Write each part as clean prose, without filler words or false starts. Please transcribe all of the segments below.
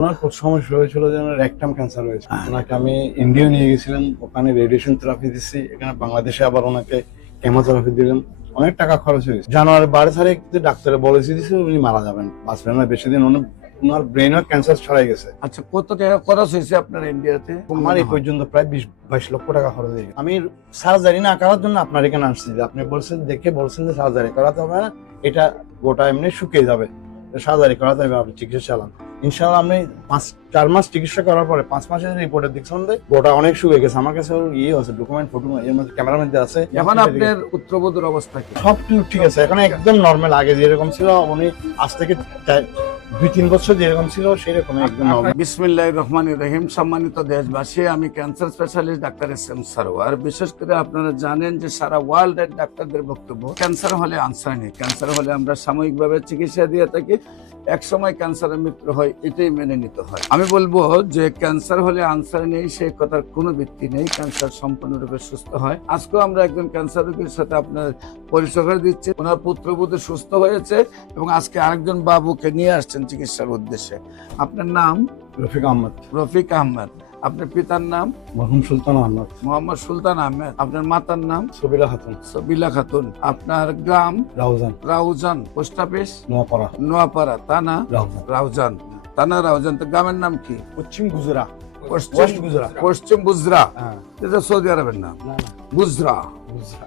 ওনার সমস্যা হয়েছিল যে ওনার রেকটাম ক্যান্সার হয়েছে। ওনাকে আমি ইন্ডিয়া নিয়ে গেছিলাম, ওখানে রেডিয়েশন থেরাপি দিচ্ছি। এখানে বাংলাদেশে আবার ওনাকে কেমোথেরাপি দিলাম। অনেক টাকা খরচ হয়েছে। জানুয়ারি 12 তারিখ ডাক্তারে বলেছে দিচ্ছে উনি মারা যাবেন, বাঁচবেন না বেশি দিন। ওনার ব্রেনের ক্যান্সার ছড়াই গেছে। আচ্ছা, কত টাকা খরচ হয়েছে আপনার ইন্ডিয়াতে? আমার এই পর্যন্ত প্রায় 20-22 লক্ষ টাকা খরচ হয়ে গেছে। আমি সার্জারি না করার জন্য আপনার এখানে আসছি। যে আপনি বলছেন যে সার্জারি করাতে হবে না, এটা গোটা এমনি শুকিয়ে যাবে, সার্জারি করাতে হবে, আপনি চিকিৎসা চালান। ইনশাআল্লাহ আমি 4 মাস চিকিৎসা করার পরে 5 মাসের রিপোর্টের দেখছেন গোটা অনেক শুকিয়ে গেছে। আমার কাছে আছে ডকুমেন্ট, ফটো এর মধ্যে ক্যামেরার মধ্যে আছে। এখন আপনার পুত্রবধূর অবস্থা কি? সব ঠিক আছে, এখন একদম নরমাল। আগে যেরকম ছিল উনি আজ থেকে 2-3 বছর যেরকম ছিল সেরকম একদম নরমাল। বিসমিল্লাহির রহমানির রহিম। সম্মানিত দেশবাসী, আমি cancer specialist doctor SM. Sarwar. বিশেষ করে আপনারা জানেন যে সারা ওয়ার্ল্ডের ডাক্তারদের বক্তব্য, ক্যান্সার হলে আনসার নেই। ক্যান্সার হলে আমরা সাময়িকভাবে চিকিৎসা দিয়ে থাকি, এক সময় ক্যান্সারের মৃত্যু হয়, এটাই মেনে নিতে হয়। আমি বলবো যে ক্যান্সার হলে আনসার নেই সেই কথার কোনো ভিত্তি নেই। ক্যান্সার সম্পূর্ণরূপে সুস্থ হয়। আজকেও আমরা একজন ক্যান্সার রোগীর সাথে আপনার পরিচয় করে দিচ্ছি। ওনার পুত্রবধূ সুস্থ হয়েছে এবং আজকে আরেকজন বাবুকে নিয়ে আসছেন চিকিৎসার উদ্দেশ্যে। আপনার নাম? রফিক আহমদ। রফিক আহমদ। আপনার পিতার নাম? মরহুম সুলতান আহমদ। মোহাম্মদ সুলতান আহমেদ। আপনার মাতার নাম? সবিলা খাতুন। সবিলা খাতুন। আপনার গ্রাম? রাউজান। রাউজান। Post office? নোয়াপাড়া। নোয়াপাড়া। থানা? রাউজান। রাউজান। থানা রাউজান। তো গ্রামের নাম কি? পশ্চিম গুজরা। পশ্চিম বুজরা। হ্যাঁ। এটা সৌদি আরবের নাম। না না, বুজরা। গুজরা।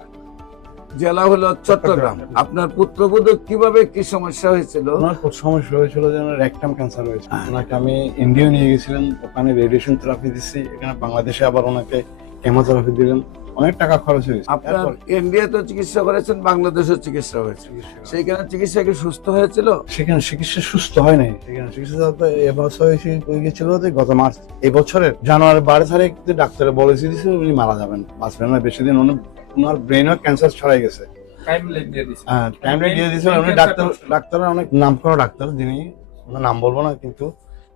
জেলা হলো চট্টগ্রাম। আপনার পুত্রবধূ কিভাবে কি সমস্যা হয়েছিল? ওনার সমস্যা হয়েছিল যে ওনার রেকটাম ক্যান্সার হয়েছে। ওনাকে আমি ইন্ডিয়া নিয়ে গেছিলাম, ওখানে রেডিয়েশন থেরাপি দিচ্ছি। এখানে বাংলাদেশে আবার ওনাকে কেমোথেরাপি দিলাম। অনেক টাকা খরচ হয়েছে। আপনার ইন্ডিয়াতে চিকিৎসা করেছেন, বাংলাদেশের চিকিৎসা হয়েছে, সেইখানে চিকিৎসা কি সুস্থ হয়েছিল? সেখানে চিকিৎসা সুস্থ হয় নাই। সেখানে চিকিৎসা এবছর হয়ে গেছিল গত মার্চ, এই বছরের জানুয়ারি 12 তারিখ ডাক্তারে বলেছে দিচ্ছে উনি মারা যাবেন, বাঁচবেন না বেশি দিন। ওনার ব্রেনের ক্যান্সার ছড়াই গেছে। টাইমলাইন দিয়ে দিছে। হ্যাঁ, টাইমলাইন দিয়ে দিয়েছিল। উনি ডাক্তার অনেক নাম করা ডাক্তার, যিনি ওনার নাম বলবো না, কিন্তু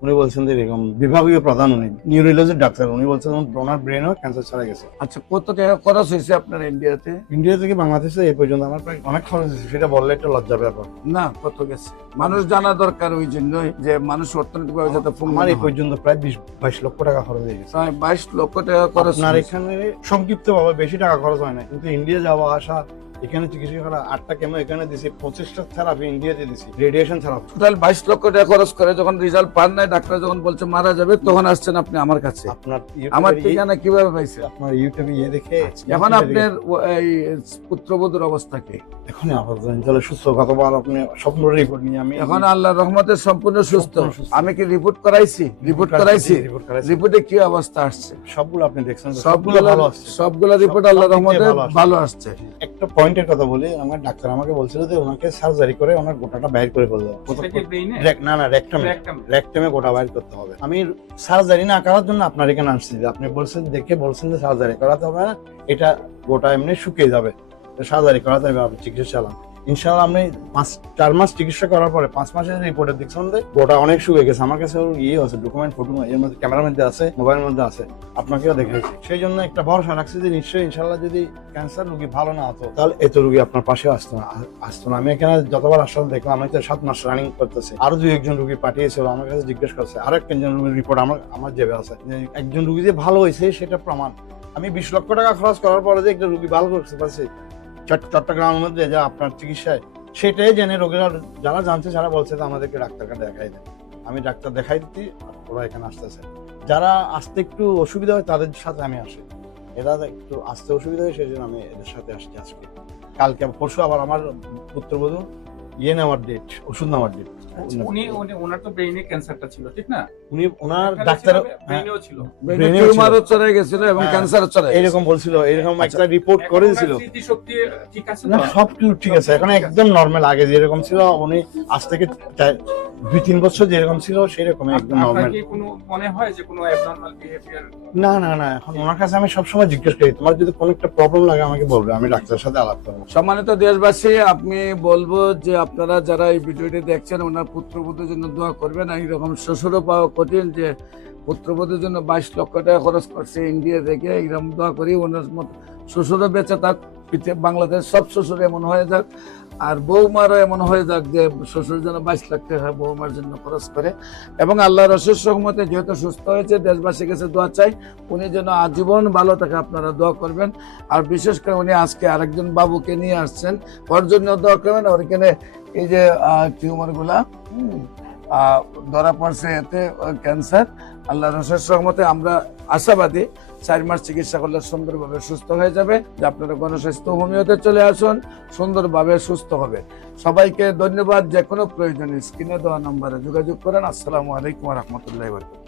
উনি বলছেন যে এরকম বিভাগীয় প্রধান, উনি নিউরোলজির ডাক্তার। উনি বলছেন ওনার ব্রেনও ক্যান্সার ছড়াই গেছে। আচ্ছা, কত টাকা খরচ হয়েছে আপনার ইন্ডিয়াতে? ইন্ডিয়া থেকে বাংলাদেশে এই পর্যন্ত আমার প্রায় অনেক খরচ হয়েছে। সেটা বললে একটা লজ্জার ব্যাপার। না, কত গেছে মানুষ জানা দরকার, ওই জন্যই যে মানুষ অর্থনৈতিকভাবে যাতে আমার এই পর্যন্ত প্রায় 20-22 লক্ষ টাকা খরচ হয়ে গেছে। প্রায় 22 লক্ষ টাকা খরচ। আপনার এখানে সংক্ষিপ্ত ভাবে বেশি টাকা খরচ হয় না, কিন্তু ইন্ডিয়া যাওয়া আসা, এখানে চিকিৎসা করা, 8টা কেমো এখানে দিছি, 25টা থেরাপি ইন্ডিয়াতে দিছি, রেডিয়েশন থেরাপি। টোটাল 22 লক্ষ টাকা খরচ করে যখন রেজাল্ট পান নাই, ডাক্তার যখন বলছে মারা যাবে, তখন আসছেন আপনি আমার কাছে। আপনার আমার ঠিকানা কিভাবে পাইছে? আপনার ইউটিউবে দেখে। এখন আপনার এই পুত্রবধূর অবস্থা কি? এখন আপাতত ইনশাআল্লাহ সুস্থ। গতবার আপনি স্বপ্ন রিপোর্ট নিয়ে আমি এখন আল্লাহর রহমতে সম্পূর্ণ সুস্থ। আমি কি রিপোর্ট করাইছি? রিপোর্টে কি অবস্থা আসছে? সবগুলো আপনি দেখছেন, সবগুলো রিপোর্ট আল্লাহর রহমতে ভালো আসছে। একটা পয়েন্টের কথা বলি, আমার ডাক্তার আমাকে বলছিল যে ওনাকে সার্জারি করে ওনার গোটাটা বাইর করে ফেলতে হবে। না না, রেকটামে গোটা বাইর করতে হবে। আমি সার্জারি না করার জন্য আপনার এখানে আসছি। যে আপনি বলছেন যে সার্জারি করাতে হবে না, এটা গোটা এমনি শুকিয়ে যাবে, সার্জারি করাতে হবে, আপনি চিকিৎসা চালান। ইনশাআল্লাহ আমি 4 মাস চিকিৎসা করার পরে 5 মাসের রিপোর্টের দেখছেন গোটা অনেক শুকিয়ে গেছে। আমার কাছে আছে ডকুমেন্ট, ফটো এর মধ্যে ক্যামেরার মধ্যে আছে, মোবাইলের মধ্যে আছে, আপনাকেও দেখাইছি। সেই জন্য একটা ভরসা রাখছি যে নিশ্চয়ই ইনশাআল্লাহ যদি ক্যান্সার রোগী ভালো না হতো তাহলে এত রোগী আপনার পাশে আসতো না। আমি এখানে যতবার আসলাম দেখলাম, আমি তো 7 মাস রানিং করতেছি। আরো 2-1 রোগী পাঠিয়েছিল, আমার কাছে জিজ্ঞেস করছে, আরো একজন রোগীর রিপোর্ট আমার জেবে আছে। একজন রোগী যে ভালো হয়েছে সেটা প্রমাণ। আমি 20 লক্ষ টাকা খরচ করার পরে যে একটা রোগী ভালো করতে পারছি চট্টগ্রামের মধ্যে যা আপনার চিকিৎসায়, সেটাই জেনে রোগীরা যারা জানছে যারা বলছে যে আমাদেরকে ডাক্তারকে দেখাই দেয়। আমি ডাক্তার দেখাই দিচ্ছি, ওরা এখানে আসতেছে। যারা আসতে একটু অসুবিধা হয় তাদের সাথে আমি আসি, এরা একটু আসতে অসুবিধা হয় সেই জন্য আমি এদের সাথে আসছি। আজকে কালকে পরশু আবার আমার পুত্রবধূ নেওয়ার ডেট, ওষুধ নেওয়ার ডেট। ওনার তো ব্রেইনে ক্যান্সারটা ছিল, ঠিক না? উনি ওনার ডাক্তার ব্রেইনেও ছিল, টিউমারও চলে গেছিল এবং ক্যান্সারও চলে এরকম বলছিল, এরকম একটা রিপোর্ট করে দিয়েছিল। স্মৃতিশক্তি ঠিক আছে না, সব কিছু ঠিক আছে, এখন একদম নরমাল। আগে যেরকম ছিল উনি আজ থেকে 2-3 বছর যেরকম ছিল সেরকম একদম নরমাল। কি কোনো মনে হয় যে কোনো অ্যাবনরমাল বিহেভিয়ার? না না না, এখন ওনার কাছে আমি সবসময় জিজ্ঞেস করি, তোমার যদি কোনো একটা প্রবলেম লাগে আমাকে বলবে, আমি ডাক্তারের সাথে আলাপ করবো। সম্মানিত দেশবাসী, আমি বলবো যে আপনারা যারা এই ভিডিওটি দেখছেন, ওনার পুত্রবধূর জন্য দোয়া করবেন। আর এরকম শ্বশুরও পাওয়া কঠিন যে পুত্রবধূর জন্য 22 লক্ষ টাকা খরচ করছে ইন্ডিয়া থেকে। এরকম দোয়া করি ওনার মতো শ্বশুরও বেঁচে থাক, বাংলাদেশ সব শ্বশুর এমন হয়ে যাক, আর বৌমারও এমন হয়ে যাক যে শ্বশুর যেন 22 লাখ টাকা বৌমার জন্য খরচ করে। এবং আল্লাহর অশেষ রহমতে যেহেতু সুস্থ হয়েছে, দেশবাসীর কাছে দোয়া চাই উনি যেন আজীবন ভালো থাকে, আপনারা দোয়া করবেন। আর বিশেষ করে উনি আজকে আরেকজন বাবুকে নিয়ে আসছেন, ওর জন্য দোয়া করবেন। ওর এখানে এই যে টিউমার গুলা ধরা পড়ছে, এতে ক্যান্সার। আল্লাহর অশেষ রহমতে আমরা আশাবাদী 4 মাস চিকিৎসা করলে সুন্দরভাবে সুস্থ হয়ে যাবে। যে আপনারা গণস্বাস্থ্য হোমিওতে চলে আসুন, সুন্দরভাবে সুস্থ হবে। সবাইকে ধন্যবাদ। যে কোনো প্রয়োজনে স্ক্রিনে দেওয়া নম্বরে যোগাযোগ করেন। আসসালামু আলাইকুম ওয়া রাহমাতুল্লাহি ওয়া বারাকাতুহু।